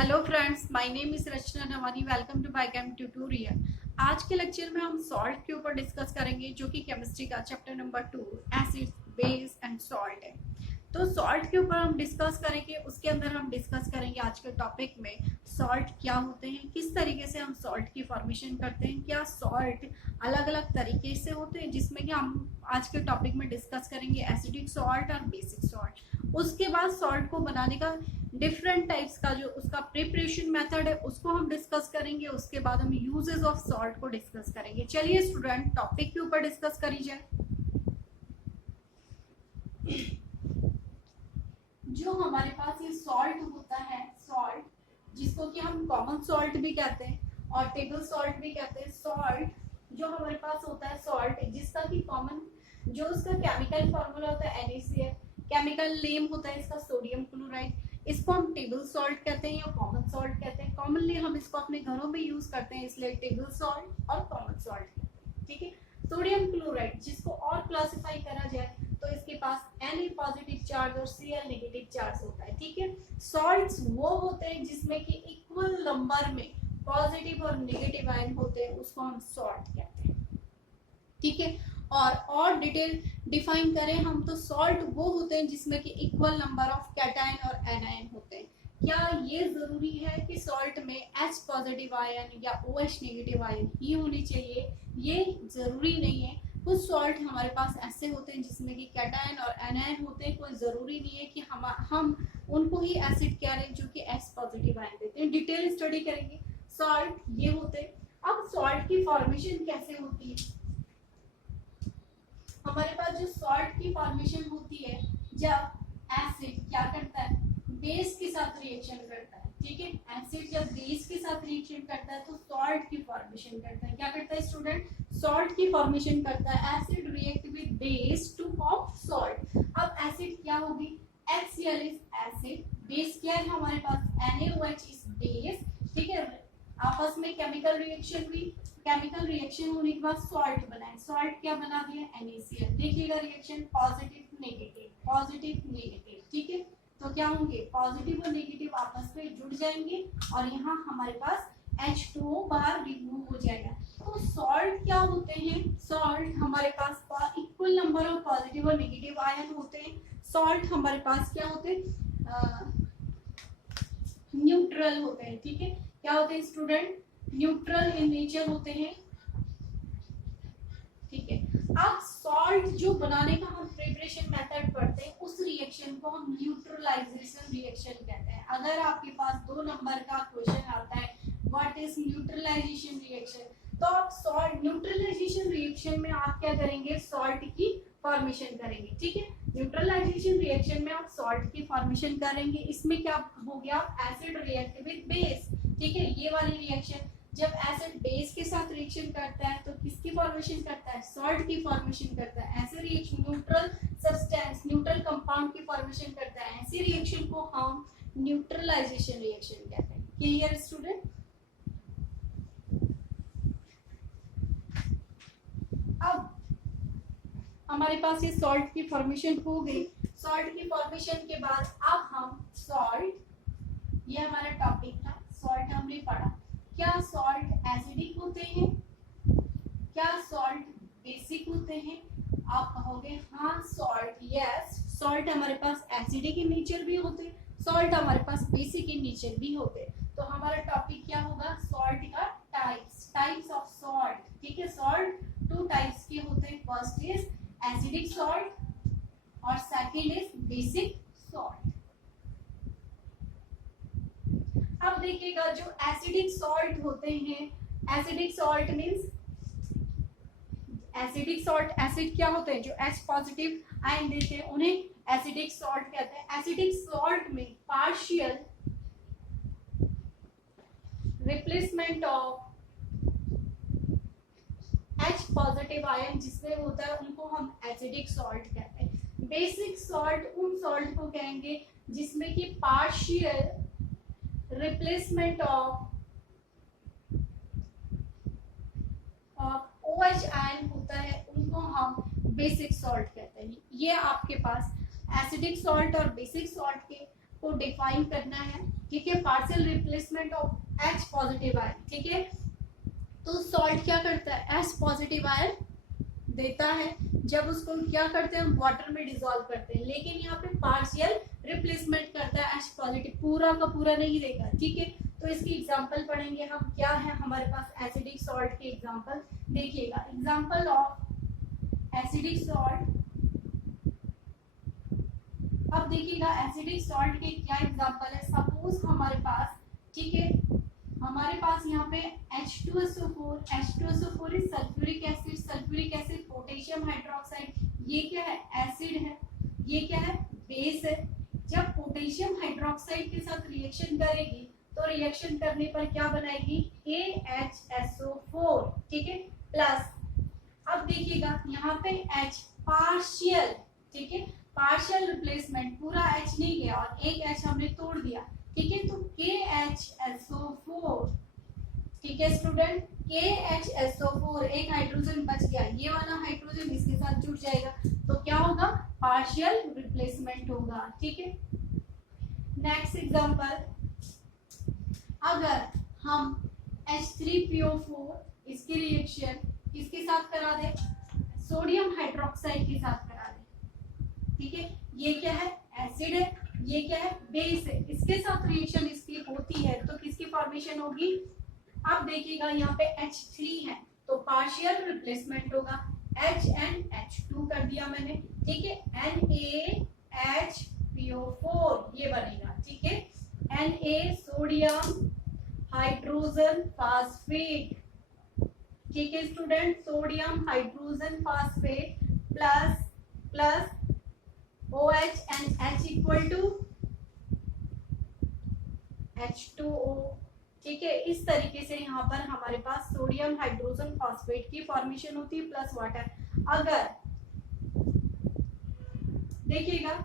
Hello friends, my name is Rachna Navani. Welcome to biochem tutorial. आज के lecture में हम सॉल्ट के ऊपर डिस्कस करेंगे, जो कि केमिस्ट्री का chapter number 2 acid, base and salt है। तो सॉल्ट के ऊपर हम डिस्कस करेंगे। उसके अंदर हम डिस्कस करेंगे आज के टॉपिक में सॉल्ट क्या होते हैं, किस तरीके से हम सॉल्ट की फॉर्मेशन करते हैं, क्या सॉल्ट अलग अलग तरीके से होते हैं, जिसमें कि हम आज के टॉपिक में डिस्कस करेंगे एसिडिक सॉल्ट और बेसिक सॉल्ट। उसके बाद सॉल्ट को बनाने का डिफरेंट टाइप्स का जो उसका प्रिपरेशन मेथड है उसको हम डिस्कस करेंगे। उसके बाद हम यूजेस ऑफ सॉल्ट को डिस्कस करेंगे। चलिए स्टूडेंट, टॉपिक के ऊपर डिस्कस करी जाए। जो हमारे पास ये सॉल्ट होता है, सॉल्ट जिसको कि हम कॉमन सॉल्ट भी कहते हैं और टेबल सॉल्ट भी कहते हैं। सॉल्ट जो हमारे पास होता है, सॉल्ट जिसका कि कॉमन जो उसका केमिकल फॉर्मूला होता है NaCl, केमिकल नेम होता है इसका सोडियम क्लोराइड। इसको हम टेबल सॉल्ट कहते हैं या कॉमन सॉल्ट कहते हैं। कॉमनली हम इसको अपने घरों में यूज करते हैं, इसलिए टेबल सॉल्ट और कॉमन सॉल्ट कहते हैं। ठीक है। सोडियम क्लोराइड जिसको और क्लासिफाई करा जाए तो इसके पास Na पॉजिटिव चार्ज और Cl नेगेटिव चार्ज होता है। ठीक है। सॉल्ट्स वो होते हैं जिसमें कि इक्वल नंबर में पॉजिटिव और नेगेटिव आयन होते हैं, उसको हम सॉल्ट कहते हैं। ठीक है। और डिटेल डिफाइन करें हम तो सॉल्ट वो होते हैं जिसमें कि इक्वल नंबर ऑफ कैटायन और एनायन होते हैं। क्या ये जरूरी है कि सॉल्ट में H पॉजिटिव आयन या OH नेगेटिव आयन ही होनी चाहिए? ये जरूरी नहीं है। कुछ सॉल्ट हमारे पास ऐसे होते हैं जिसमें कि कैटायन और एनायन होते हैं। कोई जरूरी नहीं है कि हम उनको ही एसिड कह रहे हैं जो कि H पॉजिटिव आयन देते हैं। डिटेल स्टडी करेंगे। सॉल्ट ये होते हैं। अब सॉल्ट की फॉर्मेशन कैसे होती है? हमारे पास जो सॉल्ट की फॉर्मेशन होती है, जब एसिड क्या करता है, बेस के साथ रिएक्शन करता है। ठीक है। एसिड जब बेस के साथ रिएक्शन करता है तो सॉल्ट की फॉर्मेशन करता है। क्या करता है स्टूडेंट? सॉल्ट की फॉर्मेशन करता है। Acid react with base to form salt. अब एसिड क्या होगी? HCl इज एसिड, बेस क्या है हमारे पास? NaOH is base. ठीक है। आपस में केमिकल रिएक्शन हुई, केमिकल रिएक्शन होने के बाद सॉल्ट बना है। सॉल्ट क्या बना दिया? NaCl। देखिएगा reaction positive negative, positive negative. ठीक है। तो क्या होंगे? पॉजिटिव और नेगेटिव आपस में जुड़ जाएंगे और यहाँ हमारे पास H2O बाहर रिमूव हो जाएगा। तो सॉल्ट क्या होते हैं? सॉल्ट हमारे पास इक्वल नंबर ऑफ पॉजिटिव और नेगेटिव आयन होते हैं। सॉल्ट हमारे पास क्या होते हैं? न्यूट्रल होते हैं। ठीक है। क्या होते हैं स्टूडेंट? न्यूट्रल इन नेचर होते हैं। ठीक है। अब सॉल्ट जो बनाने का हम प्रिपरेशन मेथड पढ़ते हैं, उस रिएक्शन को हम न्यूट्रलाइजेशन रिएक्शन कहते हैं। अगर आपके पास 2 नंबर का क्वेश्चन आता है, व्हाट इज न्यूट्रलाइजेशन रिएक्शन, तो आप सॉल्ट न्यूट्रलाइजेशन रिएक्शन में आप क्या करेंगे? सॉल्ट की फॉर्मेशन करेंगे। ठीक है। न्यूट्रलाइजेशन रिएक्शन में आप सॉल्ट की फॉर्मेशन करेंगे। इसमें क्या हो गया? Acid react with base. ठीक है। ये वाली रिएक्शन जब एसिड बेस के साथ रिएक्शन करता है तो किसकी फॉर्मेशन करता है? सॉल्ट की फॉर्मेशन करता है। ऐसे reaction neutral substance, neutral compound की फॉर्मेशन करता है। ऐसी रिएक्शन को हम न्यूट्रलाइजेशन रिएक्शन कहते हैं। Clear student? अब हमारे पास ये सॉल्ट की फॉर्मेशन हो गई। सॉल्ट की फॉर्मेशन के बाद अब हम सॉल्ट, ये हमारा टॉपिक था, सॉल्ट हमने पढ़ा। क्या सॉल्ट एसिडिक होते हैं? क्या सॉल्ट बेसिक होते हैं? आप कहोगे हाँ सॉल्ट, यस, सॉल्ट हमारे पास एसिडिक इन नेचर भी होते हैं, सॉल्ट हमारे पास बेसिक इन नेचर भी होते हैं। तो हमारा टॉपिक क्या होगा? सॉल्ट का टाइप्स, टाइप्स ऑफ सॉल्ट। ठीक है। सॉल्ट 2 टाइप्स के होते हैं। फर्स्ट इज एसिडिक सॉल्ट और सेकंड इज बेसिक सॉल्ट। अब देखिएगा, जो एसिडिक सॉल्ट होते हैं, acidic salt means acidic salt, acid क्या होते हैं? जो H पॉजिटिव आयन देते हैं उन्हें एसिडिक सॉल्ट कहते हैं। एसिडिक सॉल्ट में partial replacement of H positive ion जिसमें होता है उनको हम एसिडिक सॉल्ट कहते हैं। बेसिक सॉल्ट उन सॉल्ट को कहेंगे जिसमें कि partial replacement of OH ion होता है, उनको हम बेसिक सॉल्ट कहते हैं। ये आपके पास एसिडिक सॉल्ट और बेसिक सॉल्ट के को डिफाइन करना है, ठीक है, partial replacement of H positive ion, ठीक है। तो सॉल्ट क्या करता है, H पॉजिटिव आयन देता है जब उसको क्या करते हैं हम वाटर में डिसॉल्व करते हैं, लेकिन यहाँ पे पार्शियल रिप्लेसमेंट करता है H पॉजिटिव, पूरा का पूरा नहीं देगा, ठीक है। तो इसकी एग्जांपल पढ़ेंगे हम, क्या है हमारे पास एसिडिक सॉल्ट के एग्जांपल देखिएगा। एग्जांपल ऑफ एसिडिक सॉल्ट, अब देखिएगा एसिडिक सॉल्ट के क्या एग्जांपल है। सपोज हमारे पास, ठीक है, हमारे पास यहाँ पे H2SO4, H2SO4 is sulphuric acid, sulphuric acid potassium hydroxide, ये क्या है, एसिड है, ये क्या है, बेस है। जब पोटेशियम हाइड्रोक्साइड के साथ रिएक्शन करेगी तो रिएक्शन करने पर क्या बनाएगी, KHSO4, ठीक है, प्लस अब देखिएगा यहाँ पे H पार्शियल, ठीक है, पार्शियल रिप्लेसमेंट, पूरा H नहीं गया और एक H हमने तोड़ दिया, ठीक है, तो KHSO4, ठीक है स्टूडेंट, KHSO4 एक हाइड्रोजन बच गया, ये वाला हाइड्रोजन इसके साथ जुड़ जाएगा, तो क्या होगा, पार्शियल रिप्लेसमेंट होगा, ठीक है। नेक्स्ट एग्जांपल, अगर हम H3PO4 इसकी रिएक्शन किसके साथ करा दे, सोडियम हाइड्रोक्साइड के साथ करा दे, ठीक है, ये क्या है, एसिड है, ये क्या है, बेस है, इसके साथ रिएक्शन इसकी होती है तो किसकी फॉर्मेशन होगी। अब देखिएगा यहाँ पे H3 है तो पार्शियल रिप्लेसमेंट होगा, H and H2 कर दिया मैंने, ठीक है, NaHPO4 ये बनेगा, ठीक है, Na सोडियम हाइड्रोजन फास्फेट, ठीक है student, sodium hydrogen phosphate plus plus OH and H equal to H2O, ठीक है। इस तरीके से यहाँ पर हमारे पास सोडियम हाइड्रोजन फॉस्फेट की फॉर्मेशन होती है प्लस वाटर। अगर देखिएगा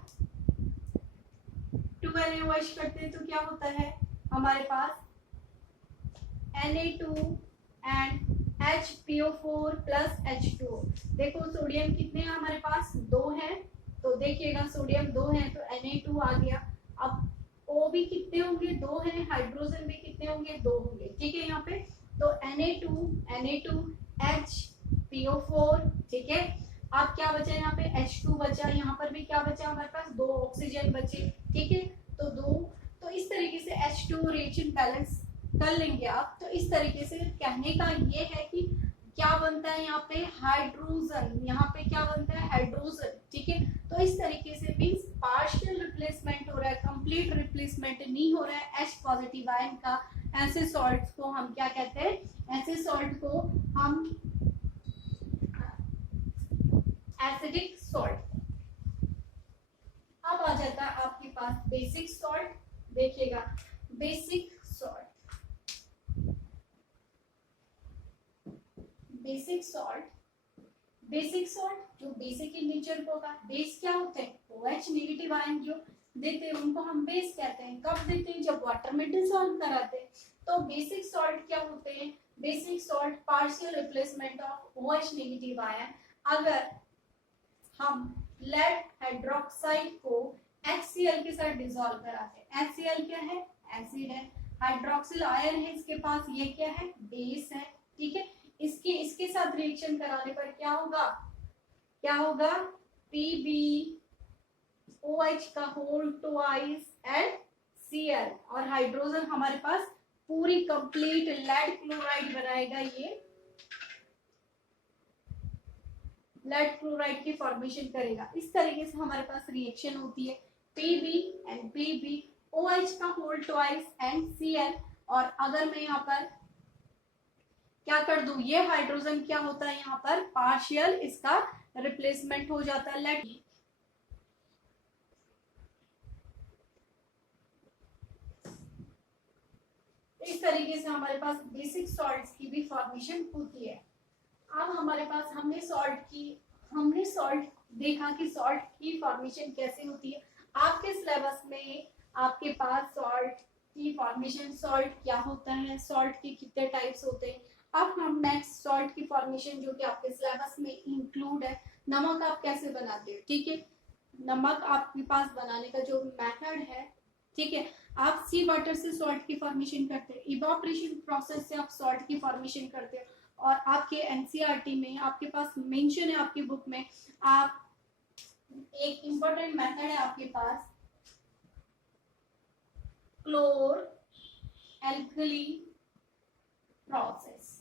2NaOH करते हैं तो क्या होता है हमारे पास Na2 and HPO4 plus H2O। देखो सोडियम कितने हैं हमारे पास, 2 हैं, तो देखिएगा सोडियम 2 है तो Na2 आ गया। अब O भी कितने होंगे, 2 हैं, हाइड्रोजन भी कितने होंगे, 2 होंगे, ठीक है यहाँ पे, तो Na2 HPO4, ठीक है। अब क्या बचा यहाँ पे, H2 बचा, यहाँ पर भी क्या बचा हमारे पास, 2 ऑक्सीजन बचे, ठीक है, तो 2, तो इस तरीके से H2 रिएक्शन बैलेंस कर लेंगे आप। तो इस तरीके से कहने का ये है कि क्या बनता है यहाँ पे, हाइड्रोजन, यहाँ पे क्या बनता है, हाइड्रोजन, ठीक है। तो इस तरीके से मींस पार्शियल रिप्लेसमेंट हो रहा है, कंप्लीट रिप्लेसमेंट नहीं हो रहा है H पॉजिटिव आयन का। ऐसे सॉल्ट्स को हम क्या कहते हैं, ऐसे सॉल्ट को हम एसिडिक सॉल्ट। अब आ जाता है आपके पास बेसिक सॉल्ट, देखिएगा basic salt, basic salt, basic salt जो बेसिक इन नेचर को होगा। बेस क्या होते हैं, OH नेगेटिव आयन जो देते हैं उनको हम बेस कहते हैं। कब देते हैं, जब वाटर में डिसॉल्व कराते हैं। तो बेसिक सॉल्ट क्या होते हैं, basic salt partial replacement of OH negative ion. अगर हम लेड हाइड्रोक्साइड को HCl के साथ डिसॉल्व कराते हैं, HCl क्या है, एसिड है, हाइड्रोक्सिल आयन है इसके पास, ये क्या है, बेस है, ठीक है। इसके साथ रिएक्शन कराने पर क्या होगा, क्या होगा, PbOH का होल ट्वाइस एंड Cl, और हाइड्रोजन हमारे पास पूरी कंप्लीट लेड क्लोराइड बनाएगा, ये लेड क्लोराइड की फॉर्मेशन करेगा। इस तरीके से हमारे पास रिएक्शन होती है Pb एंड PbOH का होल ट्वाइस एंड Cl। और अगर मैं यहाँ पर क्या कर दूं, ये हाइड्रोजन क्या होता है यहाँ पर, पार्शियल इसका रिप्लेसमेंट हो जाता है लेड। इस तरीके से हमारे पास बेसिक सॉल्ट्स की भी फॉर्मेशन होती है। अब हमारे पास हमने सॉल्ट देखा कि सॉल्ट की फॉर्मेशन कैसे होती है। आपके सिलेबस में आपके पास सॉल्ट की फॉर्मेशन, सॉल्ट क्या होता है, सॉल्ट के कितने टाइप्स होते हैं। अब हम नेक्स्ट सॉल्ट की फॉर्मेशन जो कि आपके सिलेबस में इंक्लूड है, नमक आप कैसे बनाते हो, ठीक है। नमक आपके पास बनाने का जो मेथड है ठीक है। आप सी वाटर से सॉल्ट की फॉर्मेशन करते हैं, इवापोरेशन प्रोसेस से आप सॉल्ट की फॉर्मेशन करते हैं। और आपके एनसीईआरटी में आपके पास मेंशन है, आपकी बुक में आप एक इंपॉर्टेंट मेथड है आपके पास, क्लोर एल्कली प्रोसेस।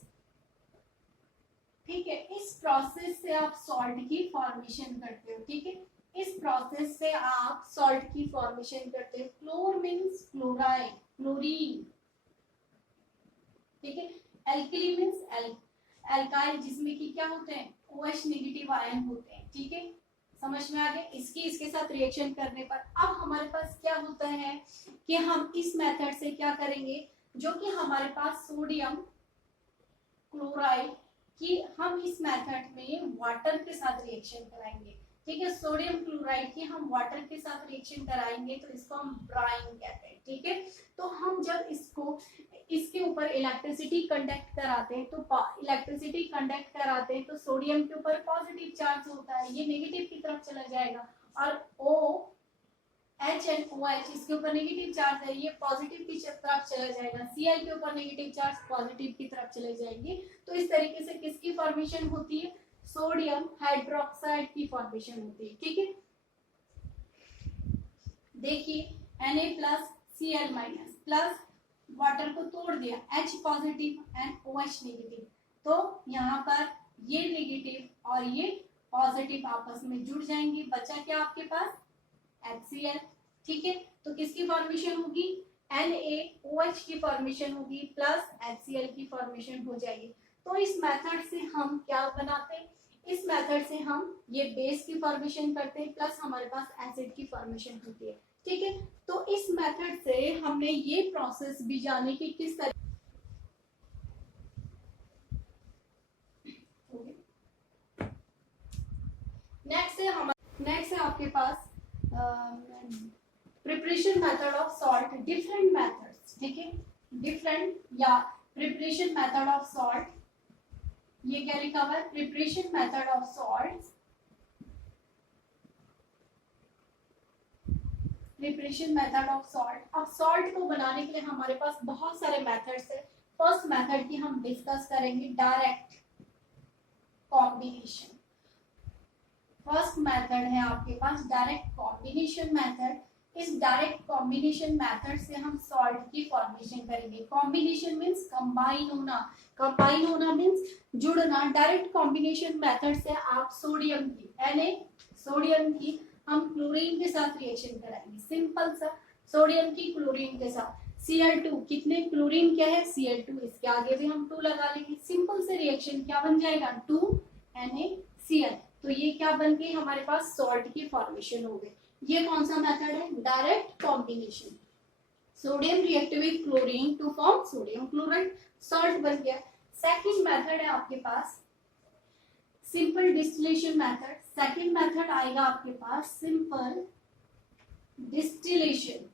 ठीक है, इस प्रोसेस से आप सॉल्ट की फॉर्मेशन करते हो। ठीक है, इस प्रोसेस से आप सॉल्ट की फॉर्मेशन करते हो। क्लोर मीन्स क्लोराइड, क्लोरीन। ठीक है, एल्कली मीन्स एल्काइल, जिसमें कि क्या होते हैं, OH नेगेटिव आयन होते हैं। ठीक है, समझ में आ गया। इसके साथ रिएक्शन करने पर अब हमारे पास क्या होता है कि हम इस मेथड से क्या करेंगे, जो कि हमारे पास सोडियम क्लोराइड कि हम इस मेथड में वाटर के साथ रिएक्शन कराएंगे। ठीक है, सोडियम क्लोराइड की हम वाटर के साथ रिएक्शन कराएंगे तो इसको हम ब्राइन कहते हैं। ठीक है, तो हम जब इसको इसके ऊपर इलेक्ट्रिसिटी कंडक्ट कराते हैं, तो इलेक्ट्रिसिटी कंडक्ट कराते हैं तो सोडियम के ऊपर पॉजिटिव चार्ज होता है, ये नेगेटिव की तरफ चला जाएगा। और O H एंड OH इसके ऊपर नेगेटिव चार्ज है, ये पॉजिटिव की तरफ चला जाएगा। Cl के ऊपर नेगेटिव चार्ज पॉजिटिव की तरफ चले जाएंगे। तो इस तरीके से किसकी फॉर्मेशन होती है, सोडियम हाइड्रोक्साइड की फॉर्मेशन होती है। ठीक है, देखिए Na plus Cl minus plus water को तोड़ दिया, H positive and OH negative, तो यहाँ पर ये नेगेटिव और ये पॉजिटिव आपस में जुड़ जाएंगे, बचा क्या आपके पास, HCl। ठीक है, तो किसकी फॉर्मेशन होगी, NaOH की फॉर्मेशन होगी प्लस HCl की फॉर्मेशन हो जाएगी। तो इस मेथड से हम क्या बनाते हैं, इस मेथड से हम ये बेस की फॉर्मेशन करते हैं प्लस हमारे पास एसिड की फॉर्मेशन होती है। ठीक है, तो इस मेथड से हमने ये प्रोसेस भी जाने की किस तरह। नेक्स्ट है आपके पास preparation method of salt, different methods. ठीक है, डिफरेंट या प्रिपरेशन मेथड ऑफ सॉल्ट, ये क्या लिखा हुआ है, preparation method of salt, preparation method of salt. अब सॉल्ट को बनाने के लिए हमारे पास बहुत सारे मेथड्स है। फर्स्ट मेथड की हम डिस्कस करेंगे, डायरेक्ट कॉम्बिनेशन। फर्स्ट मेथड है आपके पास डायरेक्ट कॉम्बिनेशन मेथड। इस डायरेक्ट कॉम्बिनेशन मेथड से हम सॉल्ट की फॉर्मेशन करेंगे। कॉम्बिनेशन मींस कंबाइन होना, कंबाइन होना मींस जुड़ना। डायरेक्ट कॉम्बिनेशन मेथड से आप सोडियम की सोडियम की हम क्लोरीन के साथ रिएक्शन कराएंगे। सिंपल सा, सोडियम की क्लोरीन के साथ Cl2, कितने क्लोरीन क्या है Cl2, इसके आगे भी हम 2 लगा लेंगे। सिंपल से रिएक्शन क्या बन जाएगा, 2NaCl। तो ये क्या बन गई, हमारे पास सॉल्ट की फॉर्मेशन हो गई। ये कौन सा मेथड है, direct combination. Sodium react with chlorine to form sodium chloride, salt बन गया। सेकंड मेथड है आपके पास simple distillation method. Second method आएगा आपके पास सिंपल डिस्टिलेशन।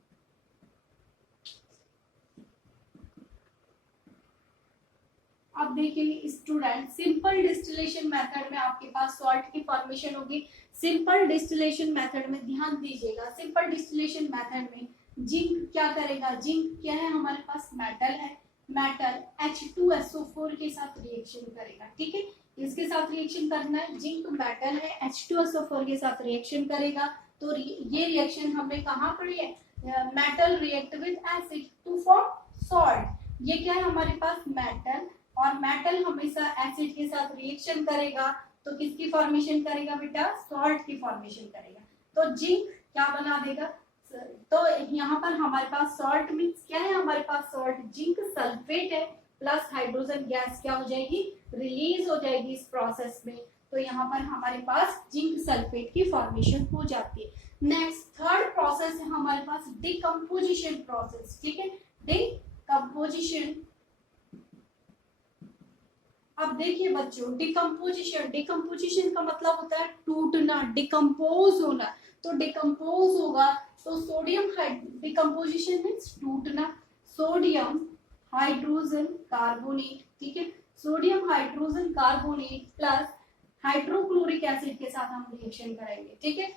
अब देखिए स्टूडेंट, सिंपल डिस्टिलेशन मेथड में आपके पास सॉल्ट की फॉर्मेशन होगी। सिंपल डिस्टिलेशन मेथड में ध्यान दीजिएगा, सिंपल डिस्टिलेशन मेथड में जिंक क्या करेगा, जिंक क्या है हमारे पास, मेटल है। मेटल H2SO4 के साथ रिएक्शन करेगा। ठीक है, इसके साथ रिएक्शन करना है, जिंक मेटल है, H2SO4 के साथ रिएक्शन करेगा। तो ये रिएक्शन हमने कहाँ पढ़ी है, metal react with acid to form salt. ये क्या है हमारे पास, मेटल, और मेटल हमेशा एसिड के साथ रिएक्शन करेगा तो किसकी फॉर्मेशन करेगा बेटा, सॉल्ट की फॉर्मेशन करेगा। तो जिंक क्या बना देगा, तो यहाँ पर हमारे पास सॉल्ट मीन्स क्या है, हमारे पास सॉल्ट जिंक सल्फेट है प्लस हाइड्रोजन गैस क्या हो जाएगी, रिलीज हो जाएगी इस प्रोसेस में। तो यहाँ पर हमारे पास जिंक सल्फेट की फॉर्मेशन हो जाती है। नेक्स्ट थर्ड प्रोसेस है हमारे पास डिकम्पोजिशन प्रोसेस। ठीक है, डिकम्पोजिशन। अब देखिए बच्चों, डिकम्पोजिशन, डिकम्पोजिशन का मतलब होता है टूटना, डिकम्पोज होना। तो डिकम्पोज होगा तो सोडियम डिकम्पोजिशन मीन्स टूटना, सोडियम हाइड्रोजन कार्बोनेट। ठीक है, sodium hydrogen carbonate plus hydrochloric acid के साथ हम रिएक्शन करेंगे। ठीक है,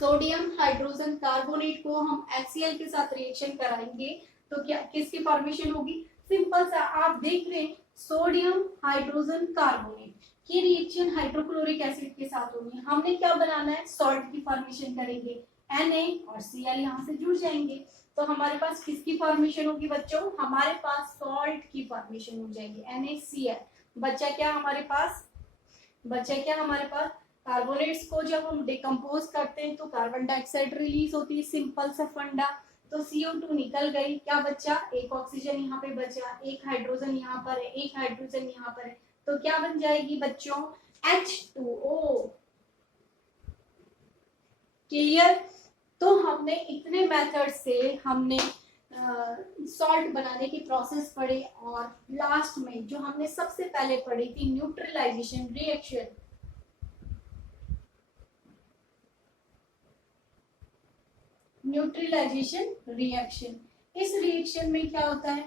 सोडियम हाइड्रोजन कार्बोनेट को हम HCl के साथ रिएक्शन कराएंगे तो क्या किसकी फॉर्मेशन होगी? सिंपल सा आप देख रहे हैं, सोडियम हाइड्रोजन कार्बोनेट की रिएक्शन हाइड्रोक्लोरिक एसिड के साथ होगी। हमने क्या बनाना है? सॉल्ट की फॉर्मेशन करेंगे, Na और Cl यहाँ से जुड़ जाएंगे तो हमारे पास किसकी फॉर्मेशन होगी बच्चों? हमारे पास सॉल्ट की फॉर्मेशन हो जाएगी, NaCl। बच्चा क्या हमारे पास? बच्चा क्या हमारे पास? कार्बोनेट्स को जब हम डिकम्पोज करते हैं तो कार्बन डाइऑक्साइड रिलीज होती है, सिंपल सा फंडा। तो CO2 निकल गई, क्या बच्चा? एक ऑक्सीजन यहाँ पे बचा, एक हाइड्रोजन यहाँ पर है, एक हाइड्रोजन यहाँ पर है, तो क्या बन जाएगी बच्चों? H2O। क्लियर? तो हमने इतने मेथड से हमने सॉल्ट बनाने की प्रोसेस पढ़ी और लास्ट में जो हमने सबसे पहले पढ़ी थी न्यूट्रलाइजेशन रिएक्शन। न्यूट्रलाइजेशन रिएक्शन, इस रिएक्शन में क्या होता है?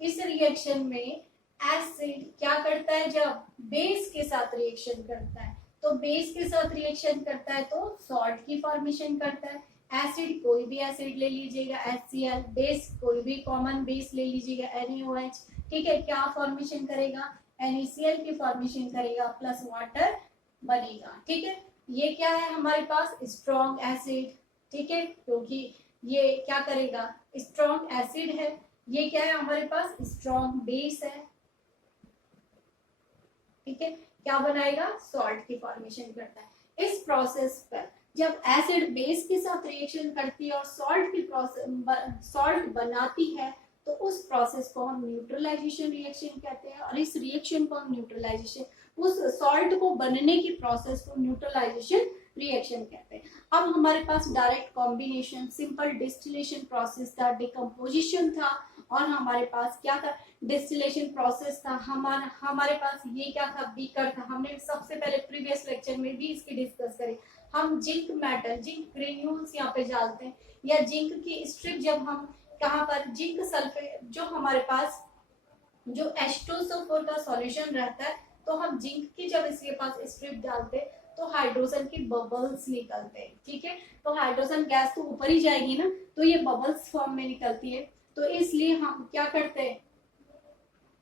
इस रिएक्शन में एसिड क्या करता है? जब बेस के साथ रिएक्शन करता है तो बेस के साथ रिएक्शन करता है तो सॉल्ट की फॉर्मेशन करता है। एसिड कोई भी एसिड ले लीजिएगा HCl, बेस कोई भी कॉमन बेस ले लीजिएगा NaOH, ठीक है, क्या फॉर्मेशन करेगा? NaCl की फॉर्मेशन करेगा प्लस वाटर बनेगा, ठीक है। ये क्या है हमारे पास? स्ट्रॉन्ग एसिड, ठीक है, क्योंकि ये क्या करेगा? स्ट्रॉन्ग एसिड है। ये क्या है हमारे पास? स्ट्रॉन्ग बेस है, ठीक है, क्या बनाएगा? सॉल्ट की फॉर्मेशन करता है। इस प्रोसेस पर जब एसिड बेस के साथ रिएक्शन करती है और सॉल्ट बनाती है तो उस प्रोसेस को हम न्यूट्रलाइजेशन रिएक्शन कहते हैं और इस रिएक्शन को हम न्यूट्रलाइजेशन, उस सॉल्ट को बनने की प्रोसेस को न्यूट्रलाइजेशन रिएक्शन कहते हैं। अब हमारे पास direct combination, simple distillation process था, डिकम्पोजिशन था और हमारे पास क्या था? डिस्टिलेशन प्रोसेस था। हमारे पास ये क्या था? बीकर था। हमने सबसे पहले प्रीवियस लेक्चर में भी इसकी डिस्कस करी। हम जिंक मेटल, जिंक ग्रेन्यूल्स यहाँ पे डालते हैं या जिंक की स्ट्रिप, जब हम कहाँ पर जिंक सल्फेट, जो हमारे पास जो H2SO4 का सॉल्यूशन रहता है तो हम जिंक की जब इसके पास स्ट्रिप डालते हैं तो हाइड्रोजन की बबल्स निकलते हैं, ठीक है, तो हाइड्रोजन गैस तो ऊपर ही जाएगी ना, तो ये बबल्स फॉर्म में निकलती है। तो इसलिए हम क्या करते हैं?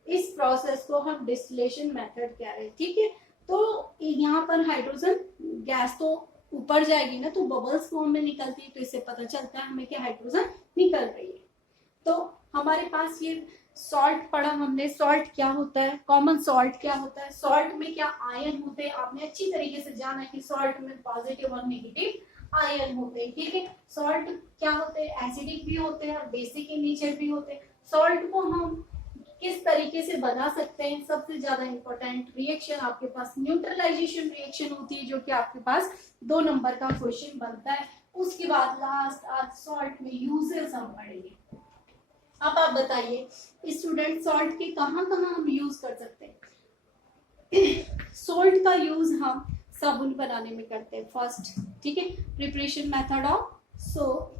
इस प्रोसेस को हम डिस्टिलेशन मेथड कह रहे हैं, ठीक है। तो यहाँ पर हाइड्रोजन गैस तो ऊपर जाएगी ना, तो बबल्स फॉर्म में निकलती है, तो इससे पता चलता है हमें कि हाइड्रोजन निकल रही है। तो हमारे पास ये सॉल्ट पढ़ा हमने। सॉल्ट क्या होता है? कॉमन सॉल्ट क्या होता है? सॉल्ट में क्या आयन होते हैं? आपने अच्छी तरीके से जाना कि सॉल्ट में पॉजिटिव और नेगेटिव आयन होते हैं, ठीक है। सॉल्ट क्या होते हैं? एसिडिक भी होते हैं और बेसिक इन नेचर भी होते हैं। सॉल्ट को हम किस तरीके से बना सकते हैं? सबसे ज्यादा इंपॉर्टेंट रिएक्शन आपके पास न्यूट्रलाइजेशन रिएक्शन होती है, जो कि आपके पास 2 नंबर का क्वेश्चन बनता है। उसके बाद लास्ट आज सॉल्ट में यूजेस हम पढ़ेंगे। अब आप बताइए स्टूडेंट, सॉल्ट के कहाँ कहाँ हम यूज कर सकते हैं? सॉल्ट का यूज हम साबुन बनाने में करते हैं फर्स्ट, ठीक है, preparation method of soap.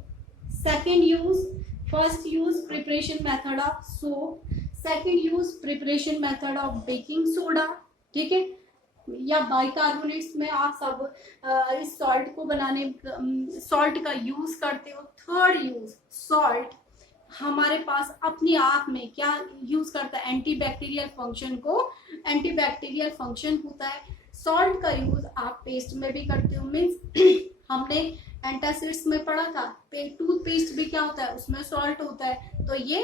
Second use, first use preparation method of soap, second use preparation method of baking soda, ठीक है, या बाइकार्बोनेट्स में आप सब इस सॉल्ट को बनाने सॉल्ट का यूज करते हो। थर्ड यूज, सॉल्ट हमारे पास अपने आप में क्या यूज करता है? एंटीबैक्टीरियल फंक्शन को, एंटीबैक्टीरियल फंक्शन होता है। सॉल्ट का यूज आप पेस्ट में भी करते हो, मीन्स हमने एंटासिड्स में पढ़ा था, टूथपेस्ट भी क्या होता है? उसमें सॉल्ट होता है। तो ये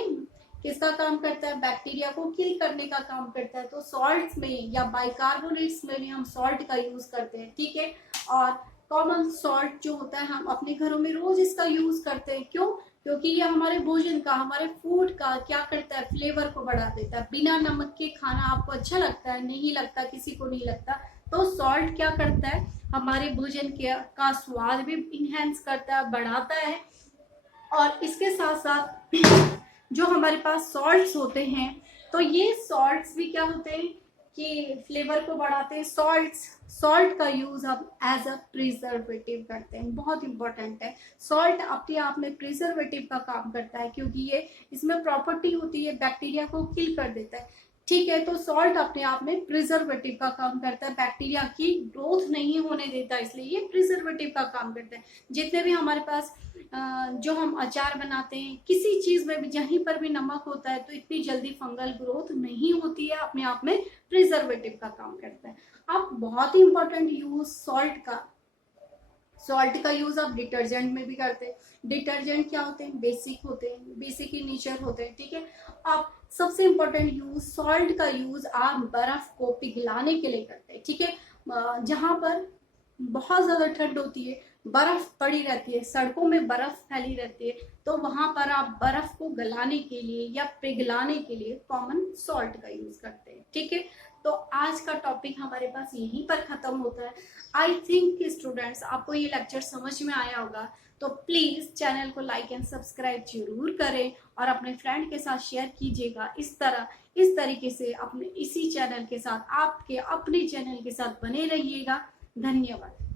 किसका काम करता है? बैक्टीरिया को किल करने का काम करता है। तो सॉल्ट्स में या बाइकार्बोनेट्स में भी हम सॉल्ट का यूज करते हैं, ठीक है। और कॉमन सॉल्ट जो होता है हम अपने घरों में रोज इसका यूज करते हैं। क्यों? क्योंकि ये हमारे भोजन का, हमारे फूड का क्या करता है? फ्लेवर को बढ़ा देता है। बिना नमक के खाना आपको अच्छा लगता है? नहीं लगता, किसी को नहीं लगता। तो सॉल्ट क्या करता है? हमारे भोजन का स्वाद भी इनहेंस करता है, बढ़ाता है। और इसके साथ साथ जो हमारे पास सॉल्ट्स होते हैं, तो ये सॉल्ट्स भी क्या होते हैं कि फ्लेवर को बढ़ाते हैं। सॉल्ट का यूज हम एज अ प्रिजर्वेटिव करते हैं, बहुत इंपॉर्टेंट है। सॉल्ट अपने आप में प्रिजर्वेटिव का काम करता है, क्योंकि ये इसमें प्रॉपर्टी होती है बैक्टीरिया को किल कर देता है, ठीक है। तो सॉल्ट अपने आप में प्रिजर्वेटिव का काम करता है, बैक्टीरिया की ग्रोथ नहीं होने देता, इसलिए ये प्रिजर्वेटिव का काम करता है। जितने भी हमारे पास जो हम अचार बनाते हैं, किसी चीज में भी जहीं पर भी नमक होता है तो इतनी जल्दी फंगल ग्रोथ नहीं होती है, अपने आप में प्रिजर्वेटिव का काम करता है। अब बहुत ही इंपॉर्टेंट यूज सॉल्ट का यूज आप डिटर्जेंट में भी करते हैं। डिटर्जेंट क्या होते हैं? बेसिक होते हैं, बेसिक इन नेचर होते हैं, ठीक है। अब सबसे इंपॉर्टेंट यूज सॉल्ट का यूज आप बर्फ को पिघलाने के लिए करते हैं, ठीक है। जहां पर बहुत ज्यादा ठंड होती है, बर्फ पड़ी रहती है, सड़कों में बर्फ फैली रहती है, तो वहां पर आप बर्फ को गलाने के लिए या पिघलाने के लिए कॉमन सॉल्ट का यूज करते हैं, ठीक है। तो आज का टॉपिक हमारे पास यहीं पर खत्म होता है। आई थिंक स्टूडेंट्स आपको ये लेक्चर समझ में आया होगा, तो प्लीज चैनल को लाइक एंड सब्सक्राइब जरूर करें और अपने फ्रेंड के साथ शेयर कीजिएगा। इस तरीके से अपने इसी चैनल के साथ, आपके अपने चैनल के साथ बने रहिएगा। धन्यवाद।